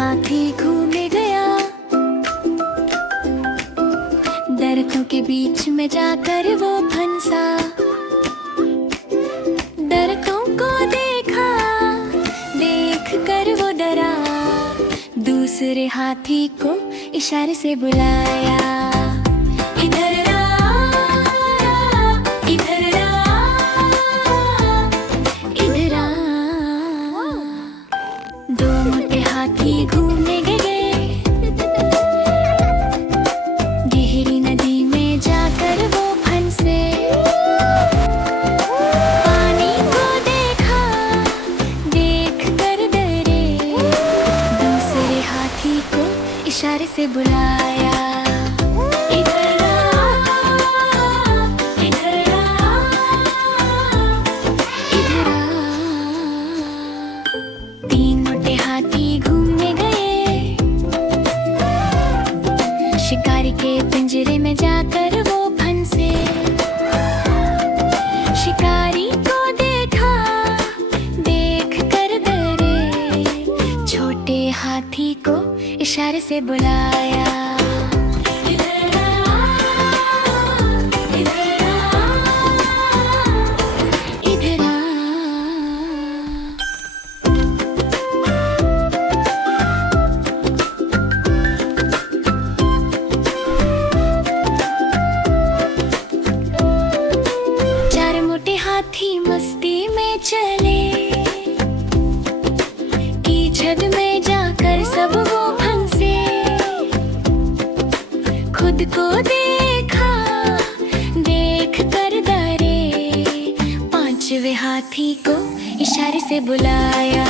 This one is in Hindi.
हाथी घूमे गया, दरख्तों के बीच में जाकर वो फंसा। दरख्तों को देखा, देख कर वो डरा, दूसरे हाथी को इशारे से बुलाया। इधर आ, इधर आ, इधर आ। दो मोटे हाथी घूमने गए, गहरी नदी में जाकर वो फंसे। पानी को देखा, देख कर डरे, दूसरे हाथी को इशारे से बुलाया। इधर आ, इधर आ, इधर आ। तीन मोटे हाथी घूमने गए, शिकारी के पिंजरे में जाकर वो फंसे। शिकारी को देखा, देख कर डरे, छोटे हाथी को इशारे से बुलाया। इधर आ, इधर आ, इधर आ। चार मोटे हाथी मस्ती में चले, कीचड़ में जाकर सब वो फंसे। खुद को देखा, देख कर डरे, पांचवे हाथी को इशारे से बुलाया।